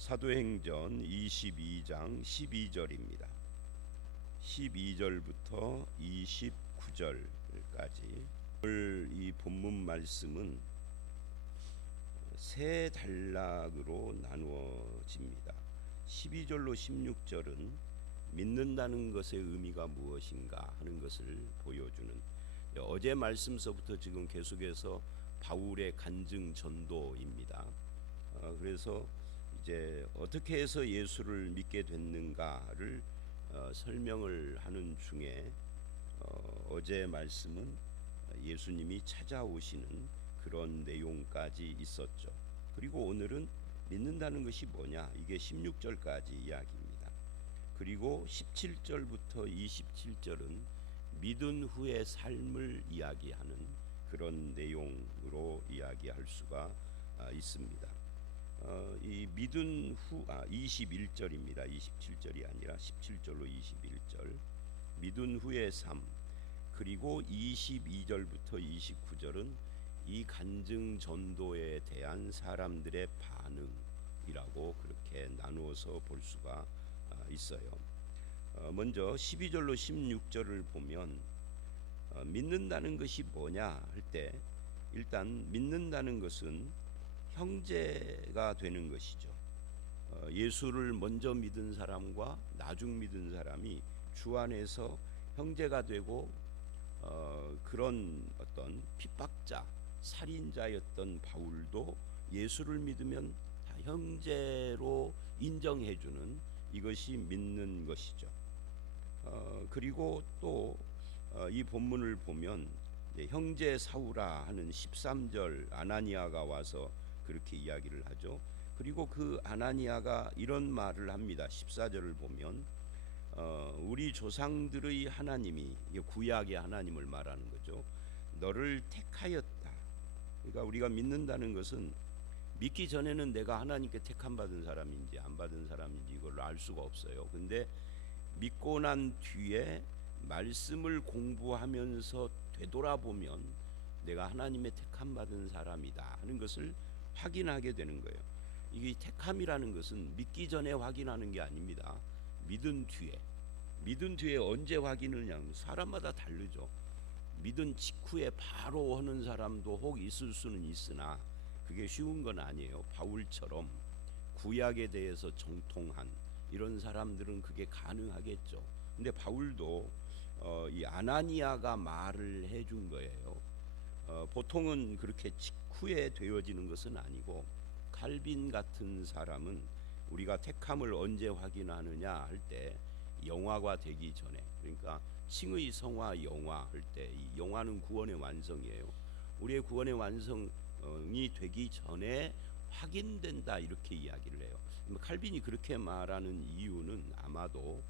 사도행전 22장 12절입니다. 12절부터 29절까지 오늘 이 본문 말씀은 세 단락으로 나누어집니다. 12절로 16절은 믿는다는 것의 의미가 무엇인가 하는 것을 보여주는, 어제 말씀서부터 지금 계속해서 바울의 간증 전도입니다. 그래서 이제 어떻게 해서 예수를 믿게 됐는가를 설명을 하는 중에 어제 말씀은 예수님이 찾아오시는 그런 내용까지 있었죠. 그리고 오늘은 믿는다는 것이 뭐냐, 이게 16절까지 이야기입니다. 그리고 17절부터 27절은 믿은 후의 삶을 이야기하는 그런 내용으로 이야기할 수가 있습니다. 이 믿은 후 21절입니다. 27절이 아니라 17절로 21절. 믿은 후의 삶. 그리고 22절부터 29절은 이 간증 전도에 대한 사람들의 반응이라고 그렇게 나누어서 볼 수가 있어요. 먼저 12절로 16절을 보면 믿는다는 것이 뭐냐 할 때, 일단 믿는다는 것은 형제가 되는 것이죠. 예수를 먼저 믿은 사람과 나중 믿은 사람이 주 안에서 형제가 되고, 그런 어떤 핍박자, 살인자였던 바울도 예수를 믿으면 다 형제로 인정해주는, 이것이 믿는 것이죠. 그리고 또 이 본문을 보면 형제 사울아 하는 13절, 아나니아가 와서 그렇게 이야기를 하죠. 그리고 그 아나니아가 이런 말을 합니다. 14절을 보면 우리 조상들의 하나님이, 구약의 하나님을 말하는 거죠, 너를 택하였다. 그러니까 우리가 믿는다는 것은 믿기 전에는 내가 하나님께 택함 받은 사람인지 안 받은 사람인지 이걸 알 수가 없어요. 근데 믿고 난 뒤에 말씀을 공부하면서 되돌아보면 내가 하나님의 택함 받은 사람이다 하는 것을 확인하게 되는 거예요. 이게 택함이라는 것은 믿기 전에 확인하는 게 아닙니다. 믿은 뒤에 언제 확인하냐, 사람마다 다르죠. 믿은 직후에 바로 하는 사람도 혹 있을 수는 있으나 그게 쉬운 건 아니에요. 바울처럼 구약에 대해서 정통한 이런 사람들은 그게 가능하겠죠. 근데 바울도 이 아나니아가 말을 해준 거예요. 보통은 그렇게 직후에 되어지는 것은 아니고, 칼빈 같은 사람은 우리가 택함을 언제 확인하느냐 할 때 영화가 되기 전에, 그러니까 칭의 성화 영화 할 때, 이 영화는 구원의 완성이에요. 우리의 구원의 완성이 되기 전에 확인된다, 이렇게 이야기를 해요. 칼빈이 그렇게 말하는 이유는 아마도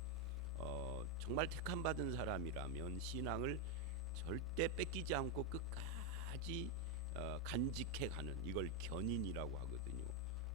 정말 택함 받은 사람이라면 신앙을 절대 뺏기지 않고 끝까지 간직해 가는, 이걸 견인이라고 하거든요.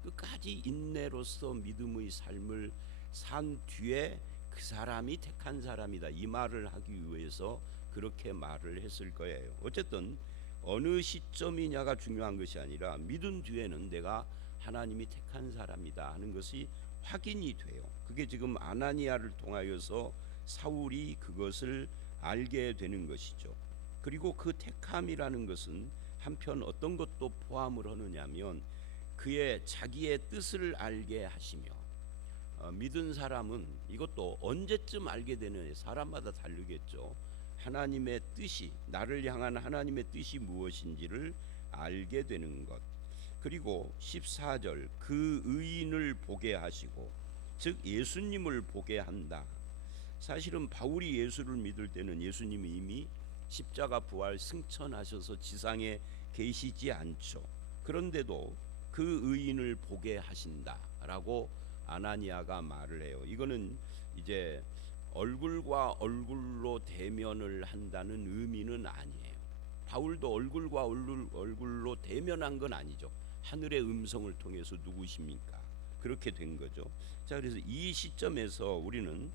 끝까지 인내로서 믿음의 삶을 산 뒤에 그 사람이 택한 사람이다, 이 말을 하기 위해서 그렇게 말을 했을 거예요. 어쨌든 어느 시점이냐가 중요한 것이 아니라 믿은 뒤에는 내가 하나님이 택한 사람이다 하는 것이 확인이 돼요. 그게 지금 아나니아를 통하여서 사울이 그것을 알게 되는 것이죠. 그리고 그 택함이라는 것은 한편 어떤 것도 포함을 하느냐면 그의 자기의 뜻을 알게 하시며, 믿은 사람은 이것도 언제쯤 알게 되느냐, 사람마다 다르겠죠. 하나님의 뜻이, 나를 향한 하나님의 뜻이 무엇인지를 알게 되는 것. 그리고 14절, 그 의인을 보게 하시고, 즉 예수님을 보게 한다. 사실은 바울이 예수를 믿을 때는 예수님이 이미 십자가 부활 승천하셔서 지상에 계시지 않죠. 그런데도 그 의인을 보게 하신다라고 아나니아가 말을 해요. 이거는 이제 얼굴과 얼굴로 대면을 한다는 의미는 아니에요. 바울도 얼굴과 얼굴로 대면한 건 아니죠. 하늘의 음성을 통해서 누구십니까? 그렇게 된 거죠. 자, 그래서 이 시점에서 우리는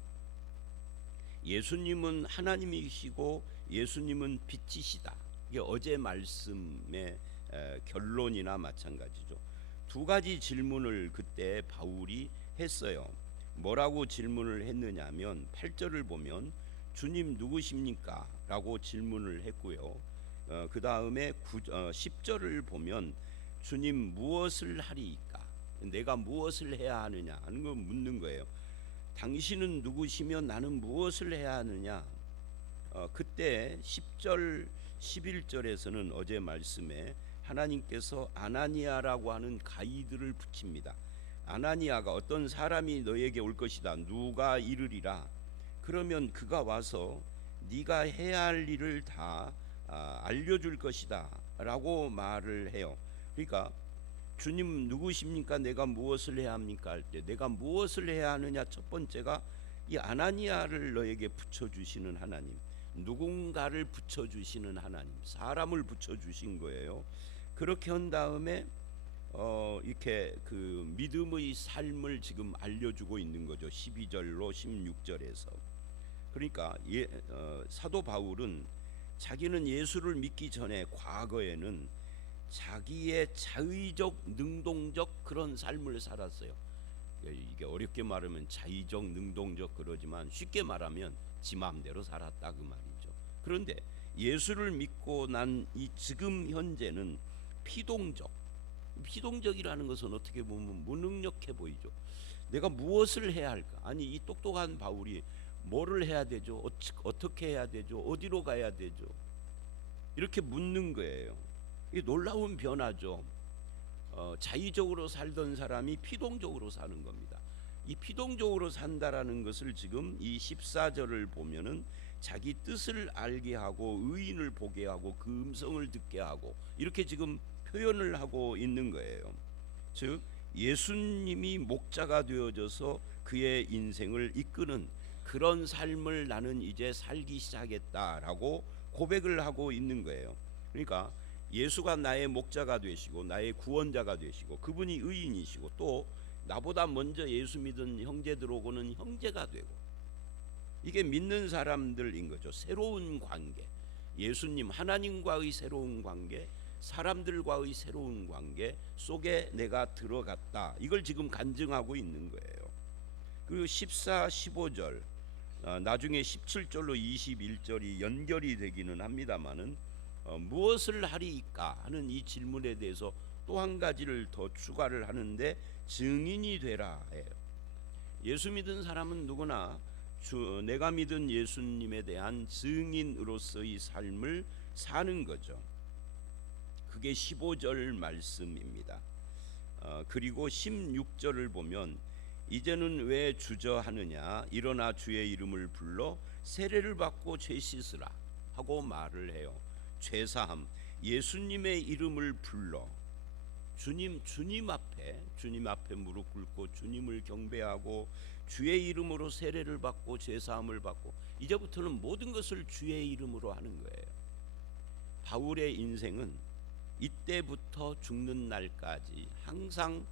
예수님은 하나님이시고 예수님은 빛이시다, 이게 어제 말씀의 결론이나 마찬가지죠. 두 가지 질문을 그때 바울이 했어요. 뭐라고 질문을 했느냐면 8절을 보면 주님 누구십니까? 라고 질문을 했고요. 그 다음에 10절을 보면 주님 무엇을 하리이까? 내가 무엇을 해야 하느냐 하는 걸 묻는 거예요. 당신은 누구시며 나는 무엇을 해야 하느냐? 그때 10절 11절에서는 어제 말씀에 하나님께서 아나니아라고 하는 가이드를 붙입니다. 아나니아가 어떤 사람이 너에게 올 것이다. 누가 이르리라. 그러면 그가 와서 네가 해야 할 일을 다 알려줄 것이다 라고 말을 해요. 그러니까 주님 누구십니까? 내가 무엇을 해야 합니까? 할 때 내가 무엇을 해야 하느냐, 첫 번째가 이 아나니아를 너에게 붙여주시는 하나님, 누군가를 붙여주시는 하나님, 사람을 붙여주신 거예요. 그렇게 한 다음에 이렇게 그 믿음의 삶을 지금 알려주고 있는 거죠. 12절로 16절에서. 그러니까 사도 바울은 자기는 예수를 믿기 전에 과거에는 자기의 자의적 능동적 그런 삶을 살았어요. 이게 어렵게 말하면 자의적 능동적 그러지만 쉽게 말하면 지 마음대로 살았다 그 말이죠. 그런데 예수를 믿고 난 이 지금 현재는 피동적이라는 것은 어떻게 보면 무능력해 보이죠. 내가 무엇을 해야 할까? 아니 이 똑똑한 바울이 뭐를 해야 되죠? 어떻게 해야 되죠? 어디로 가야 되죠? 이렇게 묻는 거예요. 이 놀라운 변화죠. 자의적으로 살던 사람이 피동적으로 사는 겁니다. 이 피동적으로 산다라는 것을 지금 이 14절을 보면은 자기 뜻을 알게 하고 의인을 보게 하고 그 음성을 듣게 하고 이렇게 지금 표현을 하고 있는 거예요. 즉 예수님이 목자가 되어져서 그의 인생을 이끄는 그런 삶을 나는 이제 살기 시작했다라고 고백을 하고 있는 거예요. 그러니까 예수가 나의 목자가 되시고 나의 구원자가 되시고 그분이 의인이시고 또 나보다 먼저 예수 믿은 형제들하고는 형제가 되고 이게 믿는 사람들인 거죠. 새로운 관계, 예수님 하나님과의 새로운 관계, 사람들과의 새로운 관계 속에 내가 들어갔다. 이걸 지금 간증하고 있는 거예요. 그리고 14, 15절 나중에 17절로 21절이 연결이 되기는 합니다만은 무엇을 하리이까 하는 이 질문에 대해서 또 한 가지를 더 추가를 하는데 증인이 되라 해요. 예수 믿은 사람은 누구나 내가 믿은 예수님에 대한 증인으로서의 삶을 사는 거죠. 그게 15절 말씀입니다. 그리고 16절을 보면 이제는 왜 주저하느냐 일어나 주의 이름을 불러 세례를 받고 죄 씻으라 하고 말을 해요. 죄사함, 예수님의 이름을 불러 주님 앞에 무릎 꿇고 주님을 경배하고 주의 이름으로 세례를 받고 죄사함을 받고 이제부터는 모든 것을 주의 이름으로 하는 거예요. 바울의 인생은 이때부터 죽는 날까지 항상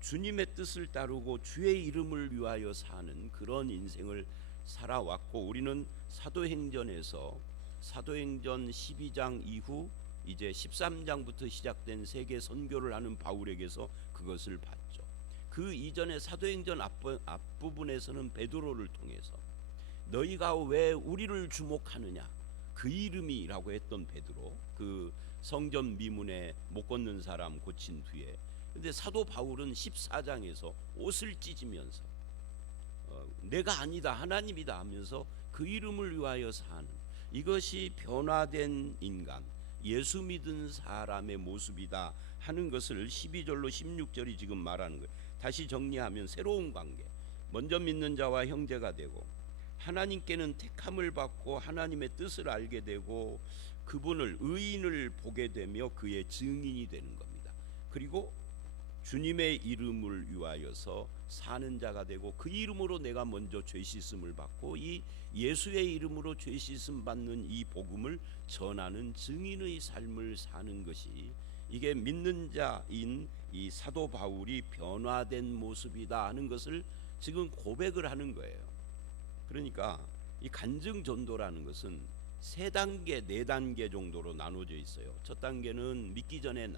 주님의 뜻을 따르고 주의 이름을 위하여 사는 그런 인생을 살아왔고 우리는 사도행전에서 사도행전 12장 이후 이제 13장부터 시작된 세계 선교를 하는 바울에게서 그것을 봤죠. 그 이전에 사도행전 앞부분에서는 베드로를 통해서 너희가 왜 우리를 주목하느냐 그 이름이라고 했던 베드로, 그 성전 미문에 못 걷는 사람 고친 뒤에. 근데 사도 바울은 14장에서 옷을 찢으면서 내가 아니다 하나님이다 하면서 그 이름을 위하여 사는 이것이 변화된 인간, 예수 믿은 사람의 모습이다 하는 것을 12절로 16절이 지금 말하는 거예요. 다시 정리하면 새로운 관계, 먼저 믿는 자와 형제가 되고 하나님께는 택함을 받고 하나님의 뜻을 알게 되고 그분을 의인을 보게 되며 그의 증인이 되는 겁니다. 그리고 주님의 이름을 위하여서 사는 자가 되고 그 이름으로 내가 먼저 죄 씻음을 받고 이 예수의 이름으로 죄 씻음 받는 이 복음을 전하는 증인의 삶을 사는 것이 이게 믿는 자인 이 사도 바울이 변화된 모습이다 하는 것을 지금 고백을 하는 거예요. 그러니까 이 간증 전도라는 것은 3단계, 4단계 정도로 나눠져 있어요. 첫 단계는 믿기 전에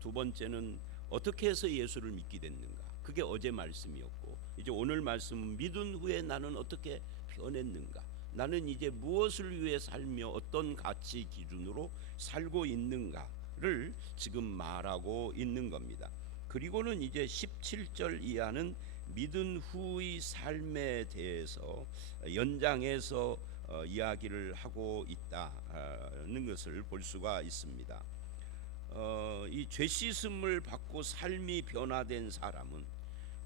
두 번째는 어떻게 해서 예수를 믿게 됐는가? 그게 어제 말씀이었고, 이제 오늘 말씀은 믿은 후에 나는 어떻게 변했는가? 나는 이제 무엇을 위해 살며 어떤 가치 기준으로 살고 있는가를 지금 말하고 있는 겁니다. 그리고는 이제 17절 이하는 믿은 후의 삶에 대해서 연장해서 이야기를 하고 있다는 것을 볼 수가 있습니다. 이 죄 씻음을 받고 삶이 변화된 사람은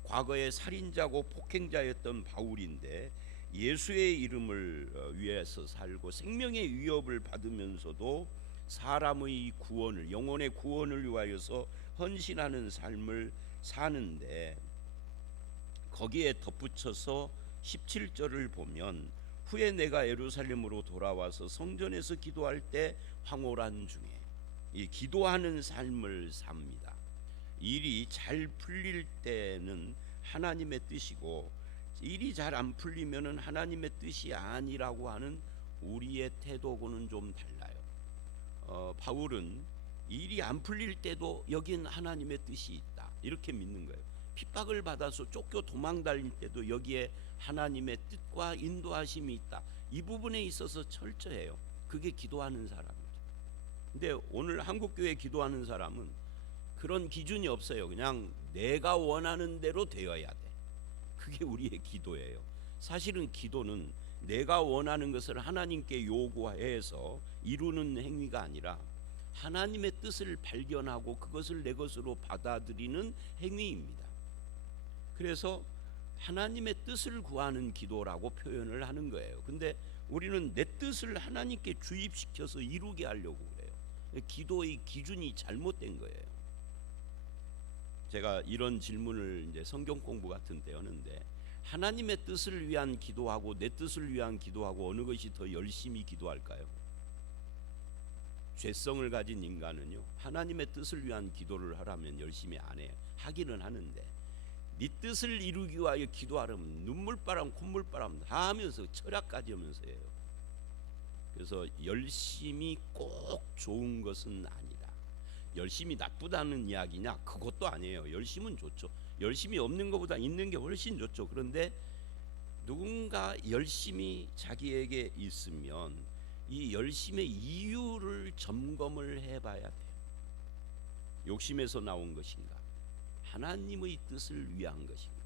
과거에 살인자고 폭행자였던 바울인데 예수의 이름을 위해서 살고 생명의 위협을 받으면서도 사람의 구원을, 영혼의 구원을 위하여서 헌신하는 삶을 사는데, 거기에 덧붙여서 17절을 보면 후에 내가 예루살렘으로 돌아와서 성전에서 기도할 때 황홀한 중에 이 기도하는 삶을 삽니다. 일이 잘 풀릴 때는 하나님의 뜻이고, 일이 잘 안 풀리면은 하나님의 뜻이 아니라고 하는 우리의 태도고는 좀 달라요. 바울은 일이 안 풀릴 때도 여긴 하나님의 뜻이 있다, 이렇게 믿는 거예요. 핍박을 받아서 쫓겨 도망 다닐 때도 여기에 하나님의 뜻과 인도하심이 있다, 이 부분에 있어서 철저해요. 그게 기도하는 사람이죠. 근데 오늘 한국교회 기도하는 사람은 그런 기준이 없어요. 그냥 내가 원하는 대로 되어야 돼, 그게 우리의 기도예요. 사실은 기도는 내가 원하는 것을 하나님께 요구해서 이루는 행위가 아니라 하나님의 뜻을 발견하고 그것을 내 것으로 받아들이는 행위입니다. 그래서 하나님의 뜻을 구하는 기도라고 표현을 하는 거예요. 근데 우리는 내 뜻을 하나님께 주입시켜서 이루게 하려고 그래요. 기도의 기준이 잘못된 거예요. 제가 이런 질문을 이제 성경 공부 같은 때 하는데, 하나님의 뜻을 위한 기도하고 내 뜻을 위한 기도하고 어느 것이 더 열심히 기도할까요? 죄성을 가진 인간은요, 하나님의 뜻을 위한 기도를 하라면 열심히 안 해요. 하기는 하는데 네 뜻을 이루기 위하여 기도하려면 눈물바람 콧물바람 다 하면서 철학까지 하면서 해요. 그래서 열심히 꼭 좋은 것은 아니다. 열심히 나쁘다는 이야기냐? 그것도 아니에요. 열심은 좋죠. 열심이 없는 것보다 있는 게 훨씬 좋죠. 그런데 누군가 열심히 자기에게 있으면 이 열심의 이유를 점검을 해봐야 돼요. 욕심에서 나온 것인가? 하나님의 뜻을 위한 것인가?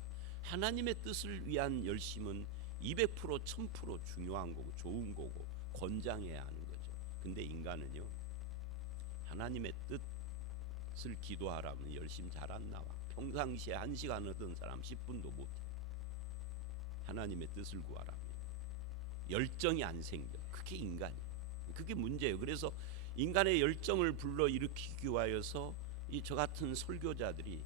하나님의 뜻을 위한 열심은 200% 1000% 중요한 거고 좋은 거고 권장해야 하는 거죠. 근데 인간은요, 하나님의 뜻을 기도하라면 열심 잘 안 나와. 평상시에 1시간 하던 사람 10분도 못해. 하나님의 뜻을 구하라면 열정이 안 생겨. 그게 인간이에요. 그게 문제예요. 그래서 인간의 열정을 불러일으키기 위하여서 이 저 같은 설교자들이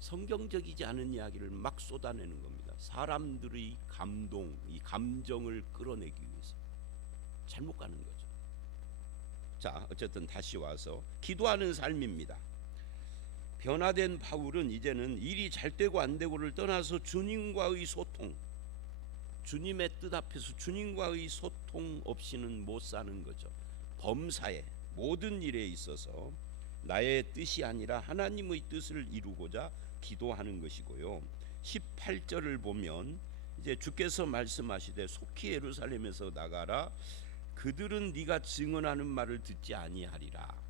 성경적이지 않은 이야기를 막 쏟아내는 겁니다. 사람들의 감동, 이 감정을 끌어내기 위해서. 잘못 가는 거죠. 자, 어쨌든 다시 와서 기도하는 삶입니다. 변화된 바울은 이제는 일이 잘 되고 안 되고를 떠나서 주님과의 소통, 주님의 뜻 앞에서 주님과의 소통 없이는 못 사는 거죠. 범사에 모든 일에 있어서 나의 뜻이 아니라 하나님의 뜻을 이루고자 기도하는 것이고요. 18절을 보면 이제 주께서 말씀하시되 속히 예루살렘에서 나가라, 그들은 네가 증언하는 말을 듣지 아니하리라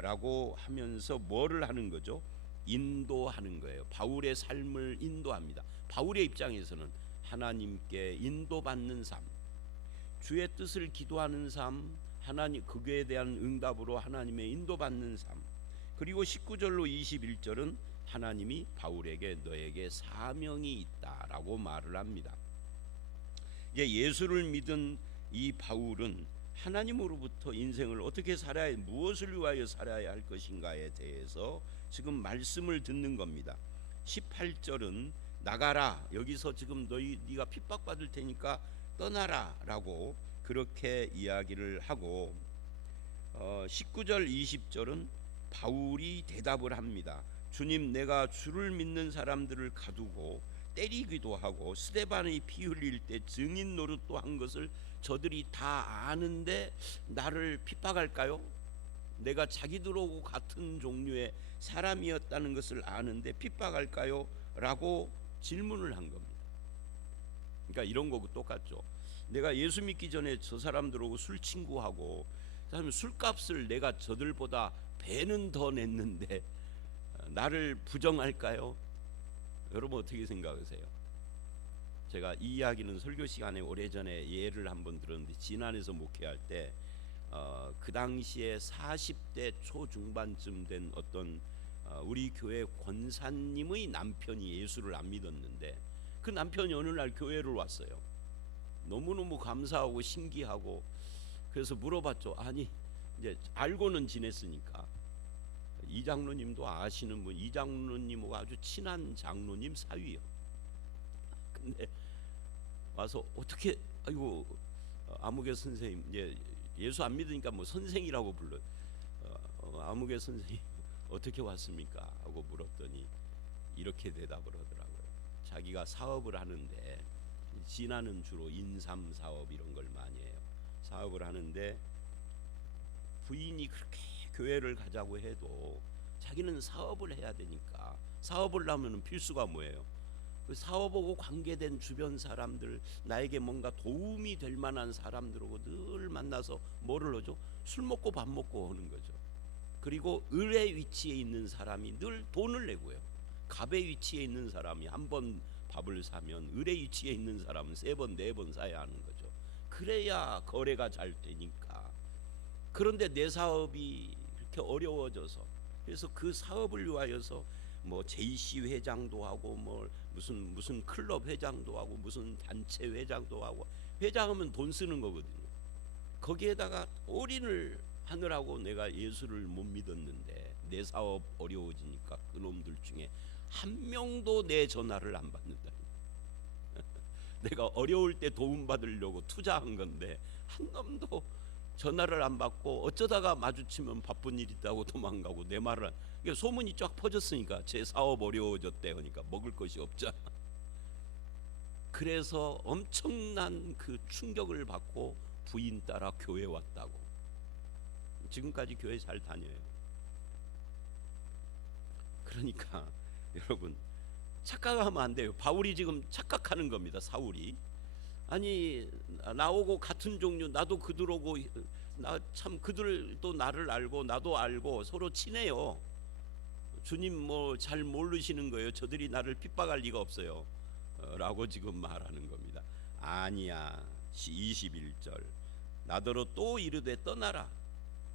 라고 하면서 뭐를 하는 거죠? 인도하는 거예요. 바울의 삶을 인도합니다. 바울의 입장에서는 하나님께 인도받는 삶, 주의 뜻을 기도하는 삶, 하나님 그에 대한 응답으로 하나님의 인도받는 삶, 그리고 19절로 21절은 하나님이 바울에게 너에게 사명이 있다라고 말을 합니다. 이제 예수를 믿은 이 바울은 하나님으로부터 인생을 어떻게 살아야, 무엇을 위하여 살아야 할 것인가에 대해서 지금 말씀을 듣는 겁니다. 18절은 나가라, 여기서 지금 네가 핍박받을 테니까 떠나라라고 그렇게 이야기를 하고, 19절 20절은 바울이 대답을 합니다. 주님, 내가 주를 믿는 사람들을 가두고 때리기도 하고 스데반의 피 흘릴 때 증인 노릇도 한 것을 저들이 다 아는데 나를 핍박할까요? 내가 자기들하고 같은 종류의 사람이었다는 것을 아는데 핍박할까요? 라고 질문을 한 겁니다. 그러니까 이런 거고 똑같죠. 내가 예수 믿기 전에 저 사람들하고 술 친구하고 그다음에 술값을 내가 저들보다 배는 더 냈는데 나를 부정할까요? 여러분 어떻게 생각하세요? 제가 이 이야기는 설교 시간에 오래전에 예를 한번 들었는데 진안에서 목회할 때 그 당시에 40대 초중반쯤 된 어떤 우리 교회 권사님의 남편이 예수를 안 믿었는데 그 남편이 어느 날 교회를 왔어요. 너무너무 감사하고 신기하고 그래서 물어봤죠. 아니 이제 알고는 지냈으니까 이 장로님도 아시는 분, 이 장로님하고 아주 친한 장로님 사위요. 근데 와서 어떻게 아이고 아무개 선생님 이제 예수 안 믿으니까 뭐 선생이라고 불러. 아무개 선생님 어떻게 왔습니까? 하고 물었더니 이렇게 대답을 하더라고요. 자기가 사업을 하는데 진화는 주로 인삼 사업 이런 걸 많이 해요. 사업을 하는데 부인이 그렇게 교회를 가자고 해도 자기는 사업을 해야 되니까 사업을 하면은 필수가 뭐예요? 그 사업하고 관계된 주변 사람들, 나에게 뭔가 도움이 될 만한 사람들하고 늘 만나서 뭐를 하죠? 술 먹고 밥 먹고 하는 거죠. 그리고 을의 위치에 있는 사람이 늘 돈을 내고요. 갑의 위치에 있는 사람이 한 번 밥을 사면 을의 위치에 있는 사람은 3번 4번 사야 하는 거죠. 그래야 거래가 잘 되니까. 그런데 내 사업이 이렇게 어려워져서 그래서 그 사업을 위하여서 뭐 JC 회장도 하고 뭐 무슨 클럽 회장도 하고 무슨 단체 회장도 하고 회장하면 돈 쓰는 거거든요. 거기에다가 올인을 하느라고 내가 예수를 못 믿었는데 내 사업 어려워지니까 그놈들 중에 한 명도 내 전화를 안 받는다. 내가 어려울 때 도움 받으려고 투자한 건데 한 놈도 전화를 안 받고 어쩌다가 마주치면 바쁜 일 있다고 도망가고 내 말을 소문이 쫙 퍼졌으니까 제 사업 어려워졌대 하니까 먹을 것이 없잖아. 그래서 엄청난 그 충격을 받고 부인 따라 교회 왔다고. 지금까지 교회 잘 다녀요. 그러니까 여러분 착각하면 안 돼요. 바울이 지금 착각하는 겁니다. 사울이 아니 나오고 같은 종류 나도 그들하고 나 참 그들도 나를 알고 나도 알고 서로 친해요. 주님 뭐 잘 모르시는 거예요. 저들이 나를 핍박할 리가 없어요. 라고 지금 말하는 겁니다. 아니야. 21절 나더러 또 이르되 떠나라.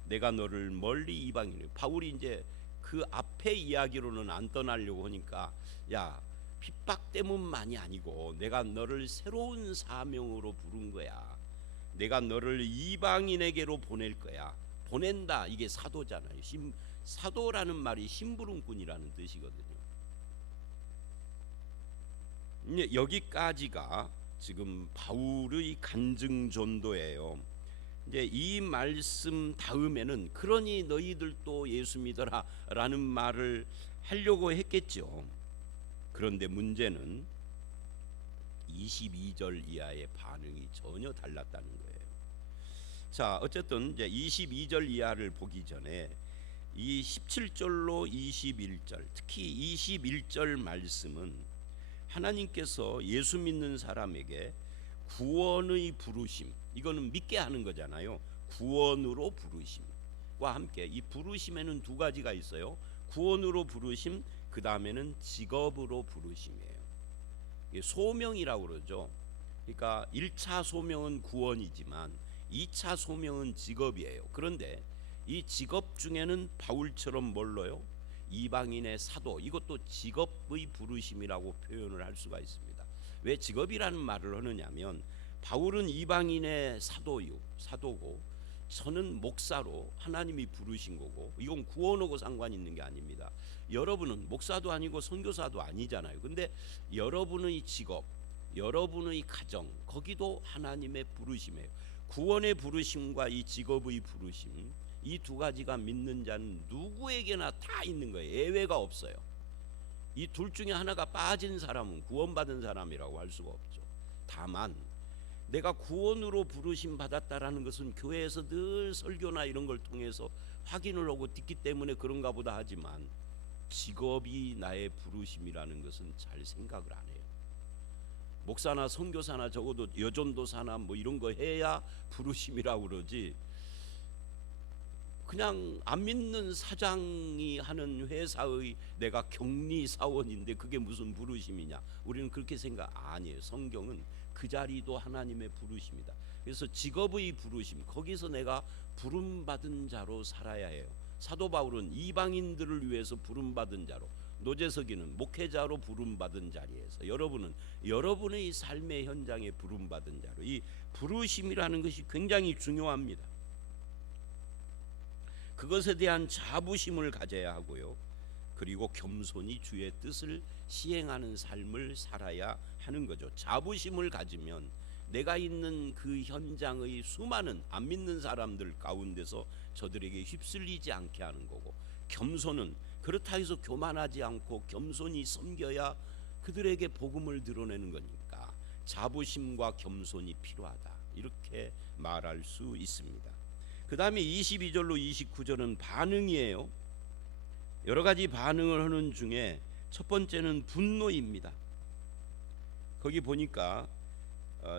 내가 너를 멀리 이방인으로. 바울이 이제 그 앞에 이야기로는 안 떠나려고 하니까 야 핍박 때문만이 아니고 내가 너를 새로운 사명으로 부른 거야. 내가 너를 이방인에게로 보낼 거야. 보낸다 이게 사도잖아요. 사도라는 말이 심부름꾼이라는 뜻이거든요. 여기까지가 지금 바울의 간증 전도예요. 이제 이 말씀 다음에는 그러니 너희들도 예수 믿어라 라는 말을 하려고 했겠죠. 그런데 문제는 22절 이하의 반응이 전혀 달랐다는 거예요. 자, 어쨌든 이제 22절 이하를 보기 전에 이 17절로 21절, 특히 21절 말씀은 하나님께서 예수 믿는 사람에게 구원의 부르심, 이거는 믿게 하는 거잖아요. 구원으로 부르심과 함께 이 부르심에는 두 가지가 있어요. 구원으로 부르심, 그 다음에는 직업으로 부르심이에요. 소명이라고 그러죠. 그러니까 1차 소명은 구원이지만 2차 소명은 직업이에요. 그런데 이 직업 중에는 바울처럼 뭘로요? 이방인의 사도, 이것도 직업의 부르심이라고 표현을 할 수가 있습니다. 왜 직업이라는 말을 하느냐면 바울은 이방인의 사도고 저는 목사로 하나님이 부르신 거고 이건 구원하고 상관이 있는 게 아닙니다. 여러분은 목사도 아니고 선교사도 아니잖아요. 근데 여러분의 직업, 여러분의 가정, 거기도 하나님의 부르심이에요. 구원의 부르심과 이 직업의 부르심, 이 두 가지가 믿는 자는 누구에게나 다 있는 거예요. 예외가 없어요. 이 둘 중에 하나가 빠진 사람은 구원받은 사람이라고 할 수가 없죠. 다만 내가 구원으로 부르심 받았다라는 것은 교회에서 늘 설교나 이런 걸 통해서 확인을 하고 듣기 때문에 그런가 보다 하지만 직업이 나의 부르심이라는 것은 잘 생각을 안 해요. 목사나 선교사나 적어도 여전도사나 뭐 이런 거 해야 부르심이라고 그러지, 그냥 안 믿는 사장이 하는 회사의 내가 격리 사원인데 그게 무슨 부르심이냐, 우리는 그렇게 생각 아니에요. 성경은 그 자리도 하나님의 부르심이다. 그래서 직업의 부르심, 거기서 내가 부름받은 자로 살아야 해요. 사도 바울은 이방인들을 위해서 부름받은 자로, 노재석이는 목회자로 부름받은 자리에서 여러분은 여러분의 삶의 현장에 부름받은 자로, 이 부르심이라는 것이 굉장히 중요합니다. 그것에 대한 자부심을 가져야 하고요. 그리고 겸손히 주의 뜻을 시행하는 삶을 살아야 하는 거죠. 자부심을 가지면 내가 있는 그 현장의 수많은 안 믿는 사람들 가운데서 저들에게 휩쓸리지 않게 하는 거고, 겸손은 그렇다 해서 교만하지 않고 겸손히 섬겨야 그들에게 복음을 드러내는 거니까 자부심과 겸손이 필요하다, 이렇게 말할 수 있습니다. 그 다음에 22절로 29절은 반응이에요. 여러 가지 반응을 하는 중에 첫 번째는 분노입니다. 거기 보니까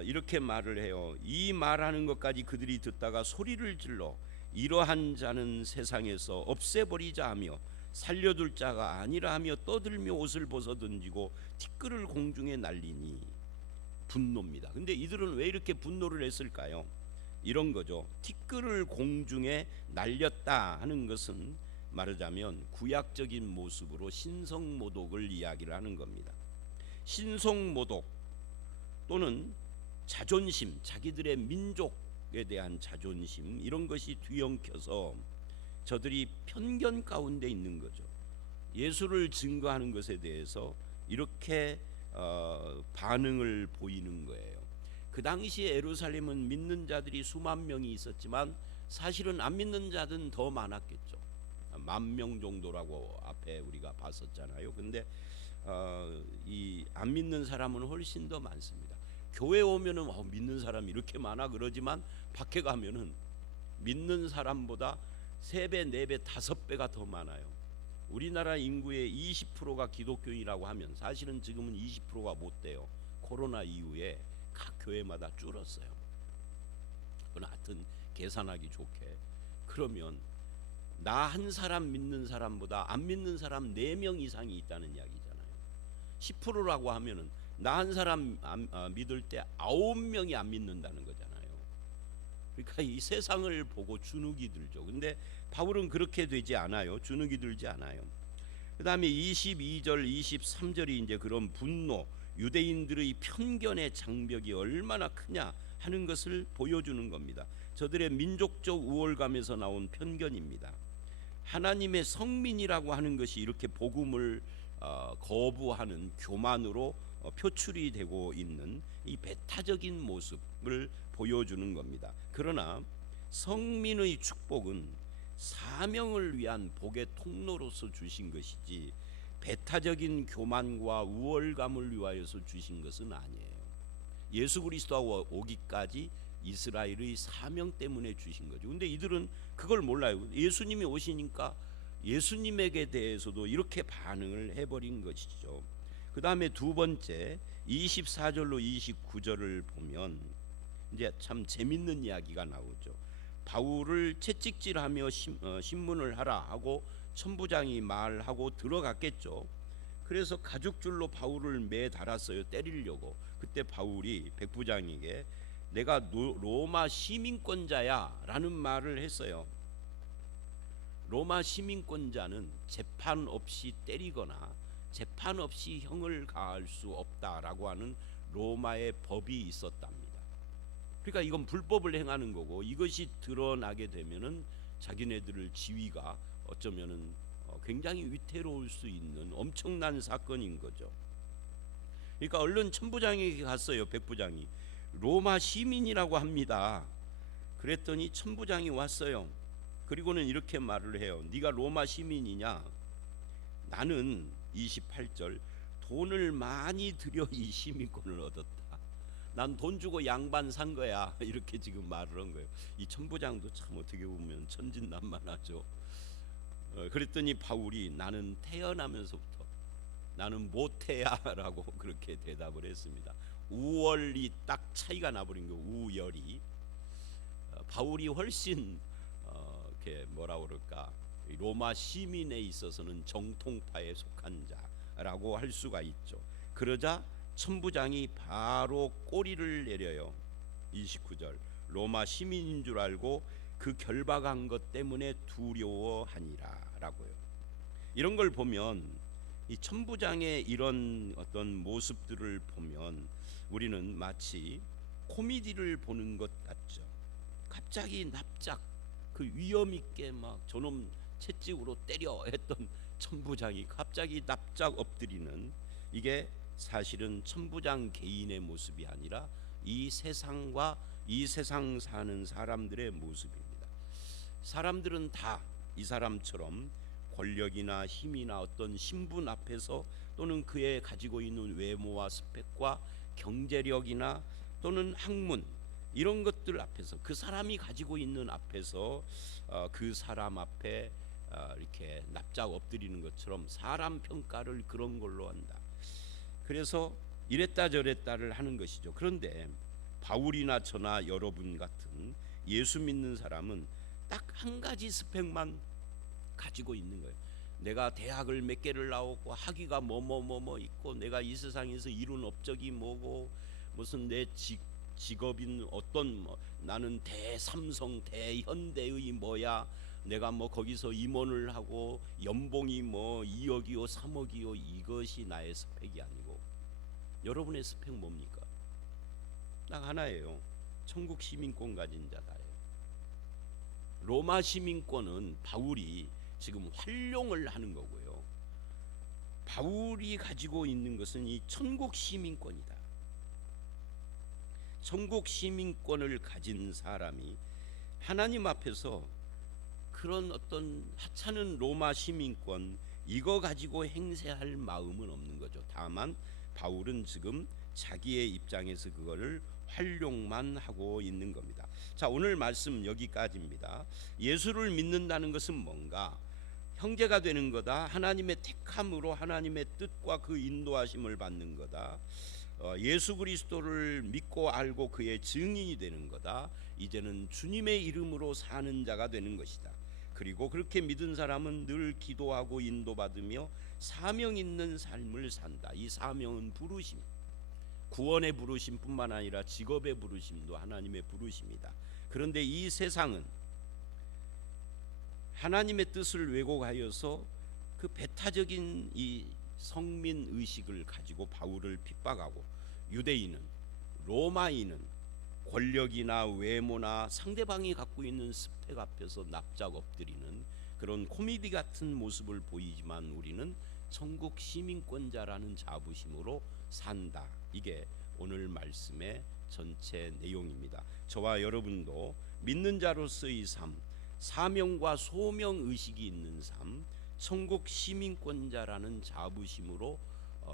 이렇게 말을 해요. 이 말하는 것까지 그들이 듣다가 소리를 질러 이러한 자는 세상에서 없애버리자 하며 살려둘 자가 아니라 하며 떠들며 옷을 벗어던지고 티끌을 공중에 날리니, 분노입니다. 근데 이들은 왜 이렇게 분노를 했을까요? 이런 거죠. 티끌을 공중에 날렸다 하는 것은 말하자면 구약적인 모습으로 신성모독을 이야기를 하는 겁니다. 신성모독 또는 자존심, 자기들의 민족에 대한 자존심, 이런 것이 뒤엉켜서 저들이 편견 가운데 있는 거죠. 예수를 증거하는 것에 대해서 이렇게 반응을 보이는 거예요. 그 당시에 예루살렘은 믿는 자들이 수만 명이 있었지만 사실은 안 믿는 자들은 더 많았겠죠. 10,000명 정도라고 앞에 우리가 봤었잖아요. 근데 이 안 믿는 사람은 훨씬 더 많습니다. 교회 오면은 믿는 사람이 이렇게 많아 그러지만 밖에 가면은 믿는 사람보다 3배, 4배, 5배가 더 많아요. 우리나라 인구의 20%가 기독교인이라고 하면 사실은 지금은 20%가 못 돼요. 코로나 이후에 각 교회마다 줄었어요. 그러나 하여튼 계산하기 좋게 그러면 나 한 사람 믿는 사람보다 안 믿는 사람 4명 이상이 있다는 이야기잖아요. 10%라고 하면은 나 한 사람 믿을 때 9명이 안 믿는다는 거잖아요. 그러니까 이 세상을 보고 주눅이 들죠. 근데 바울은 그렇게 되지 않아요. 주눅이 들지 않아요. 그 다음에 22절 23절이 이제 그런 분노, 유대인들의 편견의 장벽이 얼마나 크냐 하는 것을 보여주는 겁니다. 저들의 민족적 우월감에서 나온 편견입니다. 하나님의 성민이라고 하는 것이 이렇게 복음을 거부하는 교만으로 표출이 되고 있는 이 배타적인 모습을 보여주는 겁니다. 그러나 성민의 축복은 사명을 위한 복의 통로로서 주신 것이지 배타적인 교만과 우월감을 위하여서 주신 것은 아니에요. 예수 그리스도가 오기까지 이스라엘의 사명 때문에 주신 거죠. 근데 이들은 그걸 몰라요. 예수님이 오시니까 예수님에게 대해서도 이렇게 반응을 해버린 것이죠. 그 다음에 두 번째 24절로 29절을 보면 이제 참 재밌는 이야기가 나오죠. 바울을 채찍질하며 신문을 하라 하고 천부장이 말하고 들어갔겠죠. 그래서 가죽줄로 바울을 매달았어요. 때리려고. 그때 바울이 백부장에게 내가 로마 시민권자야 라는 말을 했어요. 로마 시민권자는 재판 없이 때리거나 재판 없이 형을 가할 수 없다라고 하는 로마의 법이 있었답니다. 그러니까 이건 불법을 행하는 거고, 이것이 드러나게 되면은 자기네들을 지위가 어쩌면은 굉장히 위태로울 수 있는 엄청난 사건인 거죠. 그러니까 얼른 천부장에게 갔어요. 백부장이 로마 시민이라고 합니다. 그랬더니 천부장이 왔어요. 그리고는 이렇게 말을 해요. 네가 로마 시민이냐? 나는 28절 돈을 많이 들여 이 시민권을 얻었다. 난 돈 주고 양반 산 거야. 이렇게 지금 말을 한 거예요. 이 천부장도 참 어떻게 보면 천진난만하죠. 그랬더니 바울이 나는 태어나면서부터 나는 모태야라고 그렇게 대답을 했습니다. 우월이 딱 차이가 나버린 거. 우열이 바울이 훨씬 이렇게 뭐라 그럴까, 로마 시민에 있어서는 정통파에 속한 자라고 할 수가 있죠. 그러자 천부장이 바로 꼬리를 내려요. 29절 로마 시민인 줄 알고 그 결박한 것 때문에 두려워하니라 라고요. 이런 걸 보면 이 천부장의 이런 어떤 모습들을 보면 우리는 마치 코미디를 보는 것 같죠. 갑자기 납작 그 위험 있게 막 저놈 채찍으로 때려 했던 천부장이 갑자기 납작 엎드리는, 이게 사실은 천부장 개인의 모습이 아니라 이 세상과 이 세상 사는 사람들의 모습입니다. 사람들은 다 이 사람처럼 권력이나 힘이나 어떤 신분 앞에서 또는 그의 가지고 있는 외모와 스펙과 경제력이나 또는 학문 이런 것들 앞에서, 그 사람이 가지고 있는 앞에서 그 사람 앞에 이렇게 납작 엎드리는 것처럼 사람 평가를 그런 걸로 한다. 그래서 이랬다 저랬다를 하는 것이죠. 그런데 바울이나 저나 여러분 같은 예수 믿는 사람은 딱 한 가지 스펙만 가지고 있는 거예요. 내가 대학을 몇 개를 나오고 학위가 뭐 있고, 내가 이 세상에서 이룬 업적이 뭐고, 무슨 내 직업인 어떤 나는 대삼성 대현대의 뭐야, 내가 뭐 거기서 임원을 하고 연봉이 뭐 2억이요 3억이요, 이것이 나의 스펙이 아니고, 여러분의 스펙 뭡니까? 딱 하나예요. 천국 시민권 가진 자다예요. 로마 시민권은 바울이 지금 활용을 하는 거고요. 바울이 가지고 있는 것은 이 천국 시민권이다. 천국 시민권을 가진 사람이 하나님 앞에서 그런 어떤 하찮은 로마 시민권 이거 가지고 행세할 마음은 없는 거죠. 다만 바울은 지금 자기의 입장에서 그거를 활용만 하고 있는 겁니다. 자, 오늘 말씀 여기까지입니다. 예수를 믿는다는 것은 뭔가? 형제가 되는 거다. 하나님의 택함으로 하나님의 뜻과 그 인도하심을 받는 거다. 예수 그리스도를 믿고 알고 그의 증인이 되는 거다. 이제는 주님의 이름으로 사는 자가 되는 것이다. 그리고 그렇게 믿은 사람은 늘 기도하고 인도받으며 사명 있는 삶을 산다. 이 사명은 부르심, 구원의 부르심뿐만 아니라 직업의 부르심도 하나님의 부르심이다. 그런데 이 세상은 하나님의 뜻을 왜곡하여서 그 배타적인 이 성민 의식을 가지고 바울을 핍박하고, 유대인은, 로마인은 권력이나 외모나 상대방이 갖고 있는 스펙 앞에서 납작 엎드리는 그런 코미디 같은 모습을 보이지만 우리는 천국 시민권자라는 자부심으로 산다. 이게 오늘 말씀의 전체 내용입니다. 저와 여러분도 믿는 자로서의 삶, 사명과 소명 의식이 있는 삶, 천국 시민권자라는 자부심으로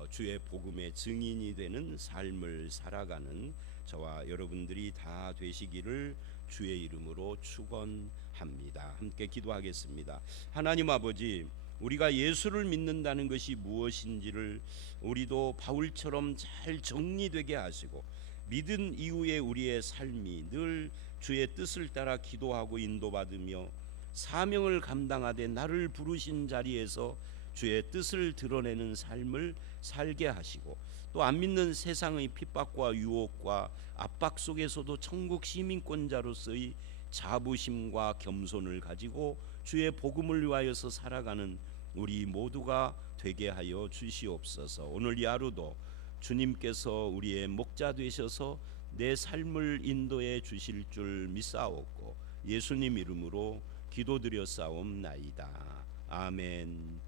주의 복음의 증인이 되는 삶을 살아가는 저와 여러분들이 다 되시기를 주의 이름으로 축원합니다. 함께 기도하겠습니다. 하나님 아버지, 우리가 예수를 믿는다는 것이 무엇인지를 우리도 바울처럼 잘 정리되게 하시고, 믿은 이후에 우리의 삶이 늘 주의 뜻을 따라 기도하고 인도받으며 사명을 감당하되 나를 부르신 자리에서 주의 뜻을 드러내는 삶을 살게 하시고, 또 안 믿는 세상의 핍박과 유혹과 압박 속에서도 천국 시민권자로서의 자부심과 겸손을 가지고 주의 복음을 위하여서 살아가는 우리 모두가 되게 하여 주시옵소서. 오늘 이 하루도 주님께서 우리의 목자 되셔서 내 삶을 인도해 주실 줄 믿사옵고 예수님 이름으로 기도드렸사옵나이다. 아멘.